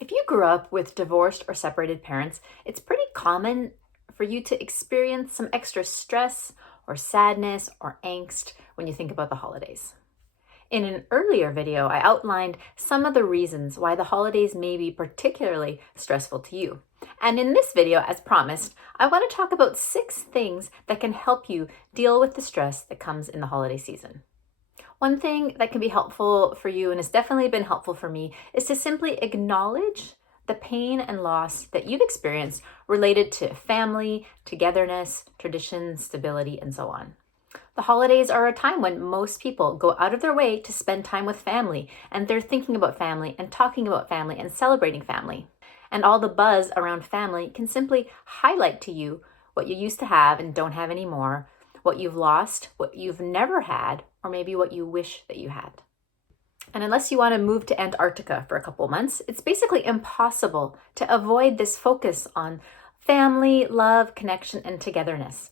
If you grew up with divorced or separated parents, it's pretty common for you to experience some extra stress or sadness or angst when you think about the holidays. In an earlier video, I outlined some of the reasons why the holidays may be particularly stressful to you. And in this video, as promised, I want to talk about 6 things that can help you deal with the stress that comes in the holiday season. One thing that can be helpful for you, and has definitely been helpful for me, is to simply acknowledge the pain and loss that you've experienced related to family, togetherness, tradition, stability, and so on. The holidays are a time when most people go out of their way to spend time with family, and they're thinking about family and talking about family and celebrating family. And all the buzz around family can simply highlight to you what you used to have and don't have anymore, what you've lost, what you've never had, or maybe what you wish that you had. And unless you want to move to Antarctica for a couple months, it's basically impossible to avoid this focus on family, love, connection, and togetherness.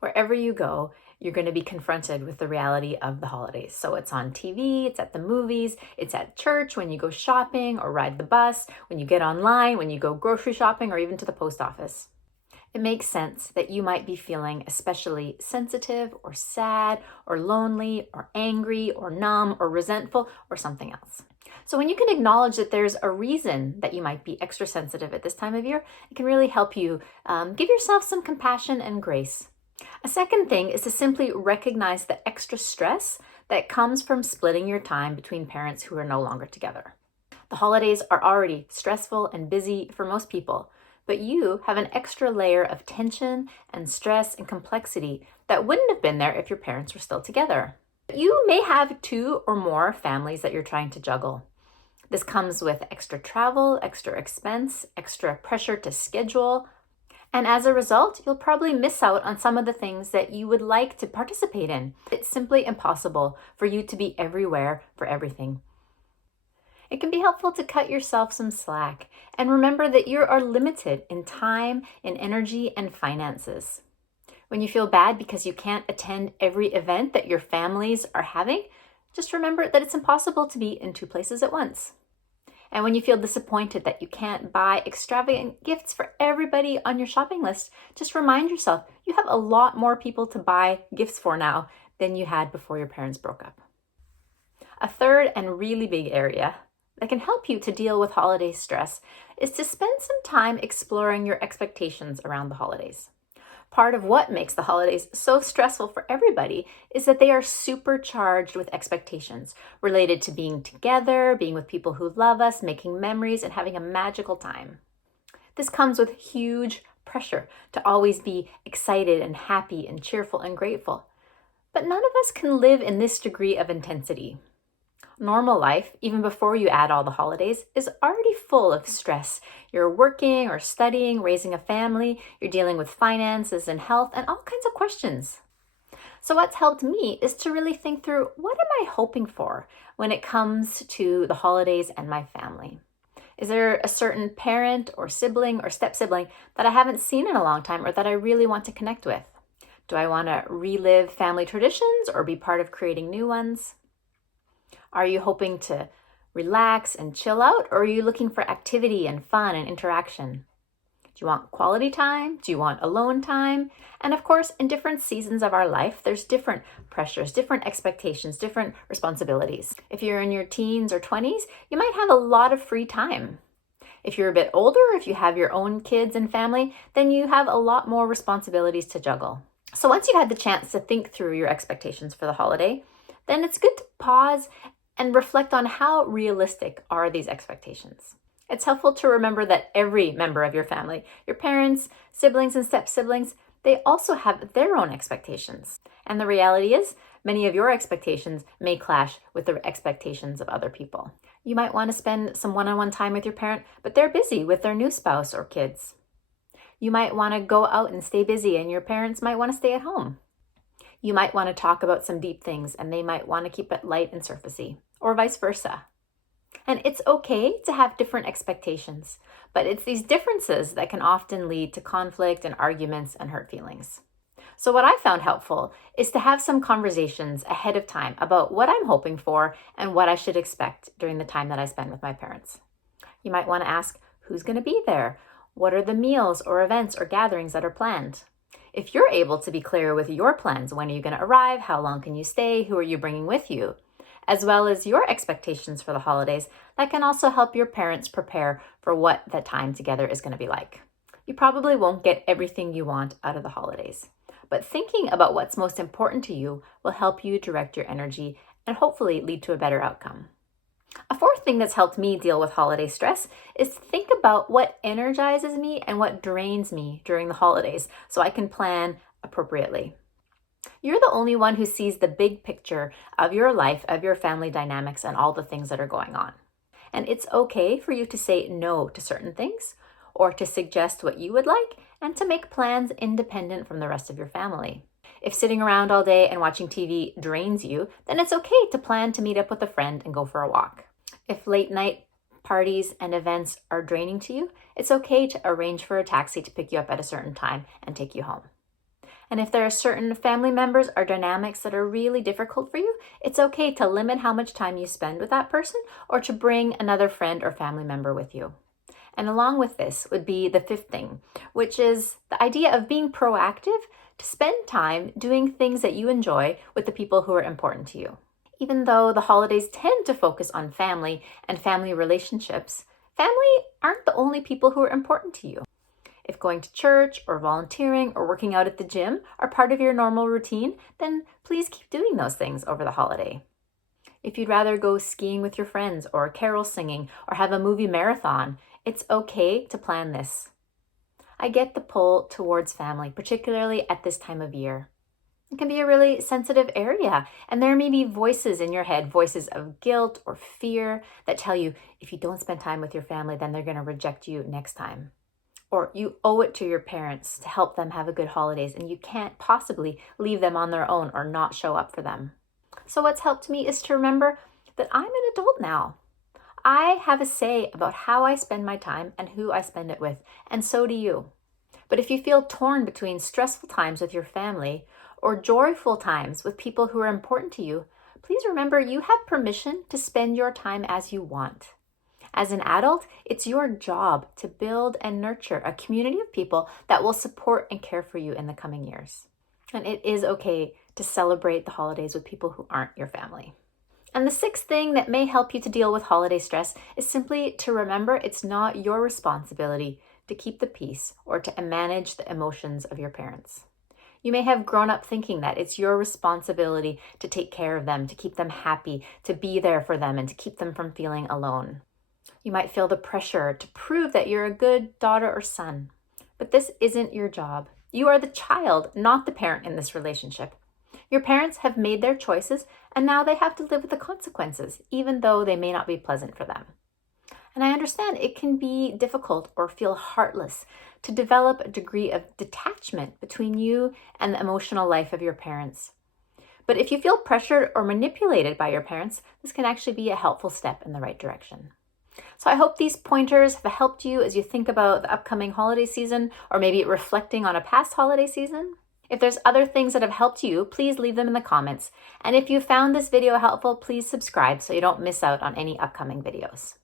Wherever you go, you're going to be confronted with the reality of the holidays. So it's on TV, it's at the movies, it's at church, when you go shopping or ride the bus, when you get online, when you go grocery shopping, or even to the post office. It makes sense that you might be feeling especially sensitive or sad or lonely or angry or numb or resentful or something else. So when you can acknowledge that there's a reason that you might be extra sensitive at this time of year, it can really help you give yourself some compassion and grace. A second thing is to simply recognize the extra stress that comes from splitting your time between parents who are no longer together. The holidays are already stressful and busy for most people, but you have an extra layer of tension and stress and complexity that wouldn't have been there if your parents were still together. You may have 2 or more families that you're trying to juggle. This comes with extra travel, extra expense, extra pressure to schedule, and as a result, you'll probably miss out on some of the things that you would like to participate in. It's simply impossible for you to be everywhere for everything. It can be helpful to cut yourself some slack and remember that you are limited in time, in energy, and finances. When you feel bad because you can't attend every event that your families are having, just remember that it's impossible to be in 2 places at once. And when you feel disappointed that you can't buy extravagant gifts for everybody on your shopping list, just remind yourself you have a lot more people to buy gifts for now than you had before your parents broke up. A third and really big area that can help you to deal with holiday stress is to spend some time exploring your expectations around the holidays. Part of what makes the holidays so stressful for everybody is that they are supercharged with expectations related to being together, being with people who love us, making memories, and having a magical time. This comes with huge pressure to always be excited and happy and cheerful and grateful. But none of us can live in this degree of intensity. Normal life, even before you add all the holidays, is already full of stress. You're working or studying, raising a family, you're dealing with finances and health and all kinds of questions. So what's helped me is to really think through, what am I hoping for when it comes to the holidays and my family? Is there a certain parent or sibling or step-sibling that I haven't seen in a long time or that I really want to connect with? Do I want to relive family traditions or be part of creating new ones? Are you hoping to relax and chill out, or are you looking for activity and fun and interaction? Do you want quality time? Do you want alone time? And of course, in different seasons of our life, there's different pressures, different expectations, different responsibilities. If you're in your teens or 20s, you might have a lot of free time. If you're a bit older, if you have your own kids and family, then you have a lot more responsibilities to juggle. So once you've had the chance to think through your expectations for the holiday, then it's good to pause and reflect on how realistic are these expectations. It's helpful to remember that every member of your family, your parents, siblings, and step-siblings, they also have their own expectations. And the reality is, many of your expectations may clash with the expectations of other people. You might want to spend some one-on-one time with your parent, but they're busy with their new spouse or kids. You might want to go out and stay busy, and your parents might want to stay at home. You might want to talk about some deep things, and they might want to keep it light and surfacey, or vice versa. And it's okay to have different expectations, but it's these differences that can often lead to conflict and arguments and hurt feelings. So what I found helpful is to have some conversations ahead of time about what I'm hoping for and what I should expect during the time that I spend with my parents. You might want to ask, who's going to be there? What are the meals or events or gatherings that are planned? If you're able to be clear with your plans, when are you going to arrive? How long can you stay? Who are you bringing with you? As well as your expectations for the holidays, that can also help your parents prepare for what that time together is going to be like. You probably won't get everything you want out of the holidays, but thinking about what's most important to you will help you direct your energy and hopefully lead to a better outcome. A fourth thing that's helped me deal with holiday stress is to think about what energizes me and what drains me during the holidays so I can plan appropriately. You're the only one who sees the big picture of your life, of your family dynamics, and all the things that are going on. And it's okay for you to say no to certain things or to suggest what you would like and to make plans independent from the rest of your family. If sitting around all day and watching TV drains you, then it's okay to plan to meet up with a friend and go for a walk. If late night parties and events are draining to you, it's okay to arrange for a taxi to pick you up at a certain time and take you home. And if there are certain family members or dynamics that are really difficult for you, it's okay to limit how much time you spend with that person or to bring another friend or family member with you. And along with this would be the fifth thing, which is the idea of being proactive to spend time doing things that you enjoy with the people who are important to you. Even though the holidays tend to focus on family and family relationships, family aren't the only people who are important to you. If going to church or volunteering or working out at the gym are part of your normal routine, then please keep doing those things over the holiday. If you'd rather go skiing with your friends or carol singing or have a movie marathon, it's okay to plan this. I get the pull towards family, particularly at this time of year. It can be a really sensitive area, and there may be voices in your head, voices of guilt or fear that tell you if you don't spend time with your family, then they're going to reject you next time. Or you owe it to your parents to help them have a good holidays, and you can't possibly leave them on their own or not show up for them. So what's helped me is to remember that I'm an adult now. I have a say about how I spend my time and who I spend it with, and so do you. But if you feel torn between stressful times with your family or joyful times with people who are important to you, please remember you have permission to spend your time as you want. As an adult, it's your job to build and nurture a community of people that will support and care for you in the coming years. And it is okay to celebrate the holidays with people who aren't your family. And the sixth thing that may help you to deal with holiday stress is simply to remember it's not your responsibility to keep the peace or to manage the emotions of your parents. You may have grown up thinking that it's your responsibility to take care of them, to keep them happy, to be there for them, and to keep them from feeling alone. You might feel the pressure to prove that you're a good daughter or son. But this isn't your job. You are the child, not the parent in this relationship. Your parents have made their choices, and now they have to live with the consequences, even though they may not be pleasant for them. And I understand it can be difficult or feel heartless to develop a degree of detachment between you and the emotional life of your parents. But if you feel pressured or manipulated by your parents, this can actually be a helpful step in the right direction. So I hope these pointers have helped you as you think about the upcoming holiday season, or maybe reflecting on a past holiday season. If there's other things that have helped you, please leave them in the comments. And if you found this video helpful, please subscribe so you don't miss out on any upcoming videos.